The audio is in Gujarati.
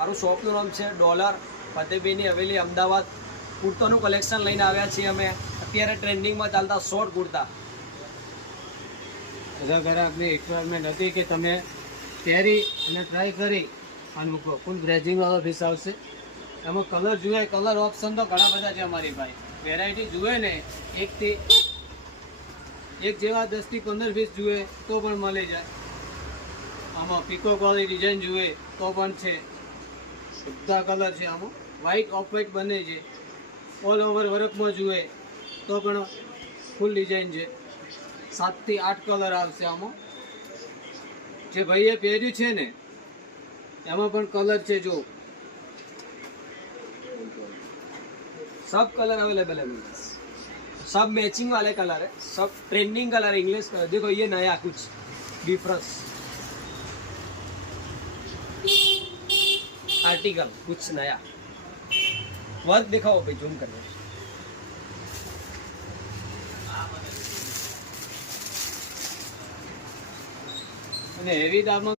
મારું શોપનું નામ છે ડોલર ફતેહભાઈની હવેલી અમદાવાદ. કુર્તાનું કલેક્શન લઈને આવ્યા છીએ અમે. અત્યારે ટ્રેન્ડિંગમાં ચાલતા શોર્ટ કુર્તા. બધા ગ્રાહકની રિક્વાયરમેન્ટ હતી કે તમે પહેરી અને ટ્રાય કરી અને મૂકો. ફૂલ બ્રેઝિંગવાળો પીસ આવશે. એમાં કલર જોઈએ, કલર ઓપ્શન તો ઘણા બધા છે અમારી ભાઈ. વેરાયટી જુએ ને એકથી એક જેવા 10 થી 15 પીસ જુએ તો પણ મળી જાય. આમાં પીકોક વાળી ડિઝાઇન જુએ તો પણ છે. બધા કલર છે આમાં. વ્હાઇટ ઓફ વ્હાઇટ બંને છે. ઓલ ઓવર વર્કમાં જુએ તો પણ ફૂલ ડિઝાઇન છે. 7 થી 8 કલર આવશે આમાં. જે ભાઈએ પહેર્યું છે ને એમાં પણ કલર છે. જો सब कलर अवेलेबल है मेरे पास. सब मैचिंग वाले कलर है. सब ट्रेंडिंग कलर है. इंग्लिश कलर देखो ये नया कुछ डिफरेंस आर्टिकल कुछ नया वर्क दिखाओ भाई जूम करके. અને હેવી દામમાં